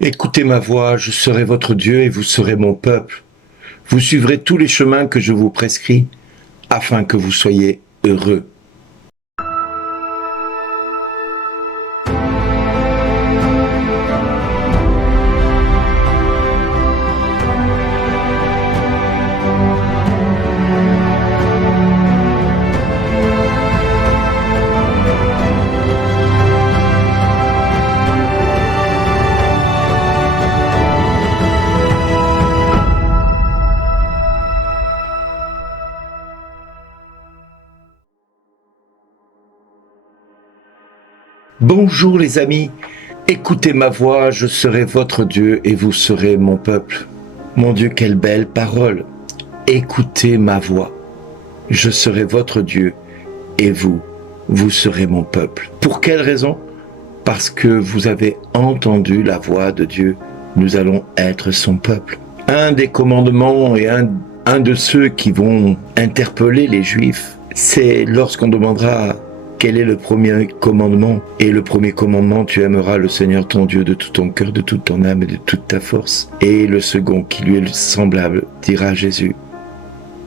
Écoutez ma voix, je serai votre Dieu et vous serez mon peuple. Vous suivrez tous les chemins que je vous prescris, afin que vous soyez heureux. Bonjour les amis, écoutez ma voix, je serai votre Dieu et vous serez mon peuple. Mon Dieu, quelle belle parole. Écoutez ma voix, je serai votre Dieu et vous serez mon peuple. Pour quelle raison? Parce que vous avez entendu la voix de Dieu, nous allons être son peuple. Un des commandements et un de ceux qui vont interpeller les Juifs, c'est lorsqu'on demandera quel est le premier commandement. Et le premier commandement, tu aimeras le Seigneur ton Dieu de tout ton cœur, de toute ton âme et de toute ta force. Et le second, qui lui est semblable, dira Jésus,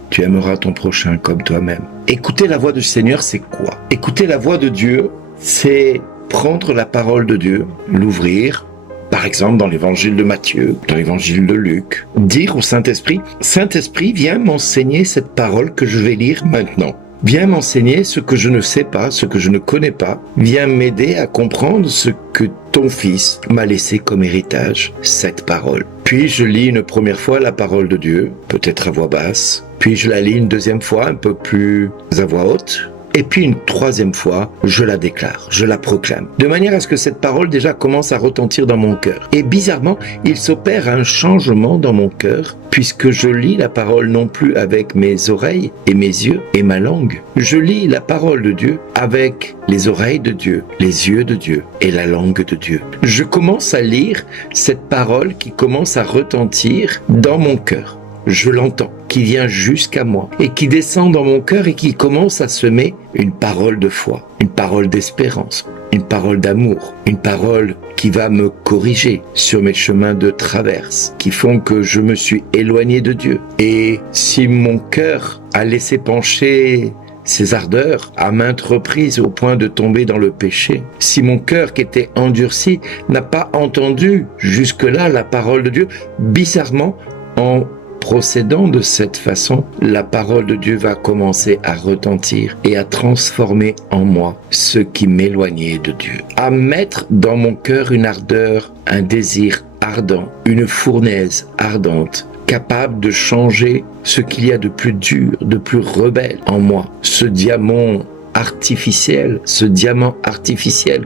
tu aimeras ton prochain comme toi-même. Écouter la voix du Seigneur, c'est quoi? Écouter la voix de Dieu, c'est prendre la parole de Dieu, l'ouvrir, par exemple dans l'évangile de Matthieu, dans l'évangile de Luc, dire au Saint-Esprit, Saint-Esprit, viens m'enseigner cette parole que je vais lire maintenant. Viens m'enseigner ce que je ne sais pas, ce que je ne connais pas. Viens m'aider à comprendre ce que ton Fils m'a laissé comme héritage, cette parole. Puis je lis une première fois la parole de Dieu, peut-être à voix basse. Puis je la lis une deuxième fois, un peu plus à voix haute. Et puis une troisième fois, je la déclare, je la proclame. De manière à ce que cette parole déjà commence à retentir dans mon cœur. Et bizarrement, il s'opère un changement dans mon cœur, puisque je lis la parole non plus avec mes oreilles et mes yeux et ma langue. Je lis la parole de Dieu avec les oreilles de Dieu, les yeux de Dieu et la langue de Dieu. Je commence à lire cette parole qui commence à retentir dans mon cœur. Je l'entends, qui vient jusqu'à moi et qui descend dans mon cœur et qui commence à semer une parole de foi, une parole d'espérance, une parole d'amour, une parole qui va me corriger sur mes chemins de traverse, qui font que je me suis éloigné de Dieu. Et si mon cœur a laissé pencher ses ardeurs à maintes reprises au point de tomber dans le péché, si mon cœur qui était endurci n'a pas entendu jusque-là la parole de Dieu, bizarrement, en procédant de cette façon, la parole de Dieu va commencer à retentir et à transformer en moi ce qui m'éloignait de Dieu. À mettre dans mon cœur une ardeur, un désir ardent, une fournaise ardente, capable de changer ce qu'il y a de plus dur, de plus rebelle en moi. Ce diamant artificiel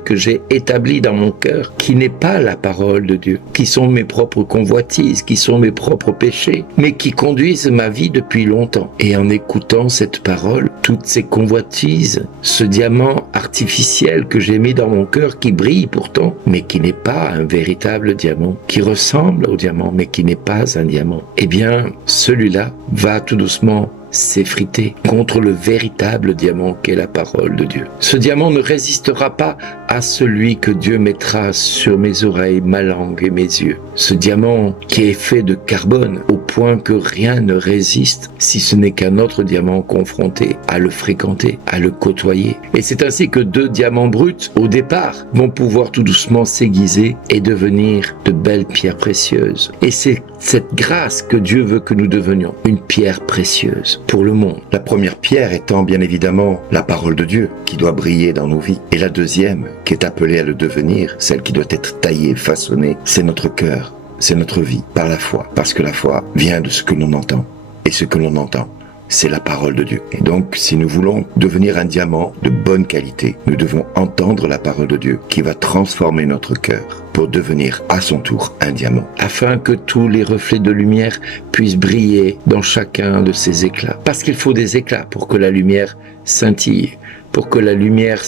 que j'ai établi dans mon cœur, qui n'est pas la parole de Dieu, qui sont mes propres convoitises, qui sont mes propres péchés, mais qui conduisent ma vie depuis longtemps. Et en écoutant cette parole, toutes ces convoitises, ce diamant artificiel que j'ai mis dans mon cœur, qui brille pourtant, mais qui n'est pas un véritable diamant, qui ressemble au diamant, mais qui n'est pas un diamant, eh bien, celui-là va tout doucement s'effriter contre le véritable diamant qu'est la parole de Dieu. Ce diamant ne résistera pas à celui que Dieu mettra sur mes oreilles, ma langue et mes yeux. Ce diamant qui est fait de carbone au point que rien ne résiste si ce n'est qu'un autre diamant confronté à le fréquenter, à le côtoyer. Et c'est ainsi que deux diamants bruts au départ vont pouvoir tout doucement s'aiguiser et devenir de belles pierres précieuses. Et c'est cette grâce que Dieu veut que nous devenions, une pierre précieuse pour le monde. La première pierre étant bien évidemment la parole de Dieu qui doit briller dans nos vies. Et la deuxième qui est appelée à le devenir, celle qui doit être taillée, façonnée, c'est notre cœur, c'est notre vie par la foi. Parce que la foi vient de ce que l'on entend. Et ce que l'on entend, c'est la parole de Dieu. Et donc, si nous voulons devenir un diamant de bonne qualité, nous devons entendre la parole de Dieu qui va transformer notre cœur pour devenir à son tour un diamant, afin que tous les reflets de lumière puissent briller dans chacun de ces éclats. Parce qu'il faut des éclats pour que la lumière scintille, pour que la lumière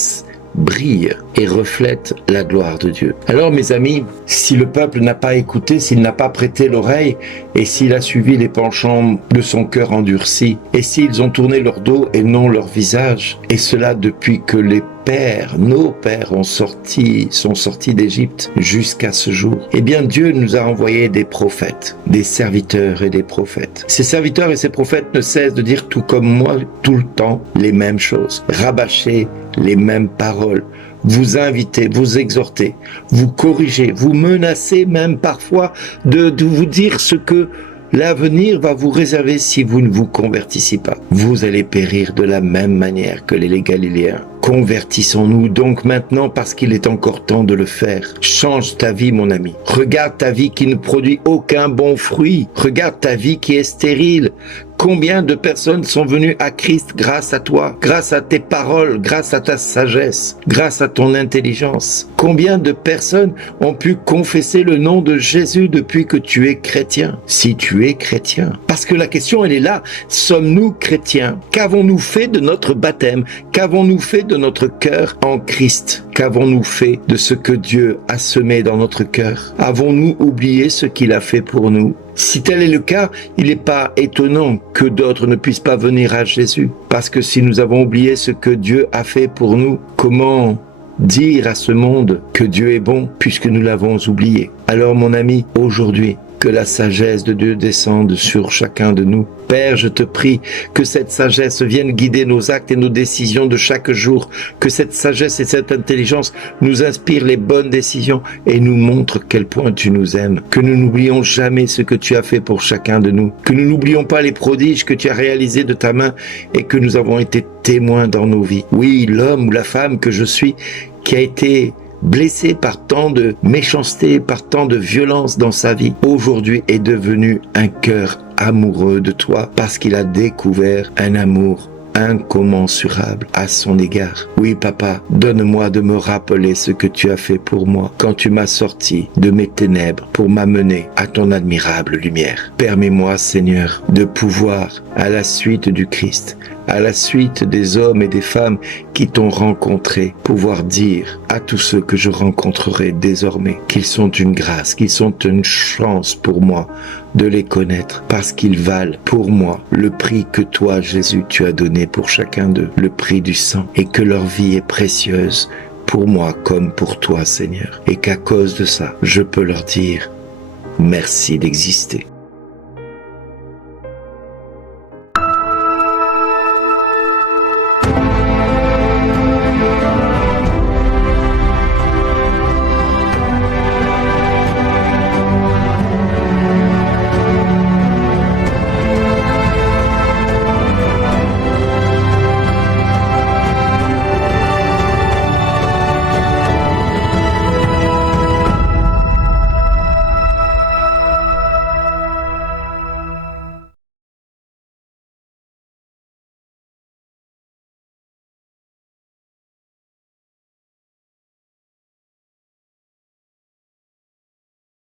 brille et reflète la gloire de Dieu. Alors mes amis, si le peuple n'a pas écouté, s'il n'a pas prêté l'oreille, et s'il a suivi les penchants de son cœur endurci, et s'ils ont tourné leur dos et non leur visage, et cela depuis que les pères, nos pères sont sortis d'Égypte jusqu'à ce jour, eh bien Dieu nous a envoyé des prophètes, des serviteurs et des prophètes. Ces serviteurs et ces prophètes ne cessent de dire tout comme moi tout le temps les mêmes choses, rabâcher les mêmes paroles, vous inviter, vous exhorter, vous corriger, vous menacer même parfois de vous dire ce que l'avenir va vous réserver si vous ne vous convertissez pas. Vous allez périr de la même manière que les Galiléens. Convertissons-nous donc maintenant parce qu'il est encore temps de le faire. Change ta vie, mon ami. Regarde ta vie qui ne produit aucun bon fruit. Regarde ta vie qui est stérile. Combien de personnes sont venues à Christ grâce à toi, grâce à tes paroles, grâce à ta sagesse, grâce à ton intelligence? Combien de personnes ont pu confesser le nom de Jésus depuis que tu es chrétien? Si tu es chrétien. Parce que la question, elle est là. Sommes-nous chrétiens? Qu'avons-nous fait de notre baptême? Qu'avons-nous fait de notre cœur en Christ? Qu'avons-nous fait de ce que Dieu a semé dans notre cœur? Avons-nous oublié ce qu'il a fait pour nous? Si tel est le cas, il n'est pas étonnant que d'autres ne puissent pas venir à Jésus. Parce que si nous avons oublié ce que Dieu a fait pour nous, comment dire à ce monde que Dieu est bon puisque nous l'avons oublié? Alors mon ami, aujourd'hui, que la sagesse de Dieu descende sur chacun de nous. Père, je te prie que cette sagesse vienne guider nos actes et nos décisions de chaque jour, que cette sagesse et cette intelligence nous inspirent les bonnes décisions et nous montrent quel point tu nous aimes, que nous n'oublions jamais ce que tu as fait pour chacun de nous, que nous n'oublions pas les prodiges que tu as réalisés de ta main et que nous avons été témoins dans nos vies. Oui, l'homme ou la femme que je suis qui a été blessé par tant de méchanceté, par tant de violence dans sa vie, aujourd'hui est devenu un cœur amoureux de toi parce qu'il a découvert un amour incommensurable à son égard. Oui, papa, donne-moi de me rappeler ce que tu as fait pour moi quand tu m'as sorti de mes ténèbres pour m'amener à ton admirable lumière. Permets-moi, Seigneur, de pouvoir, à la suite du Christ, à la suite des hommes et des femmes qui t'ont rencontré, pouvoir dire à tous ceux que je rencontrerai désormais qu'ils sont une grâce, qu'ils sont une chance pour moi de les connaître parce qu'ils valent pour moi le prix que toi, Jésus, tu as donné pour chacun d'eux, le prix du sang, et que leur vie est précieuse pour moi comme pour toi, Seigneur, et qu'à cause de ça, je peux leur dire merci d'exister.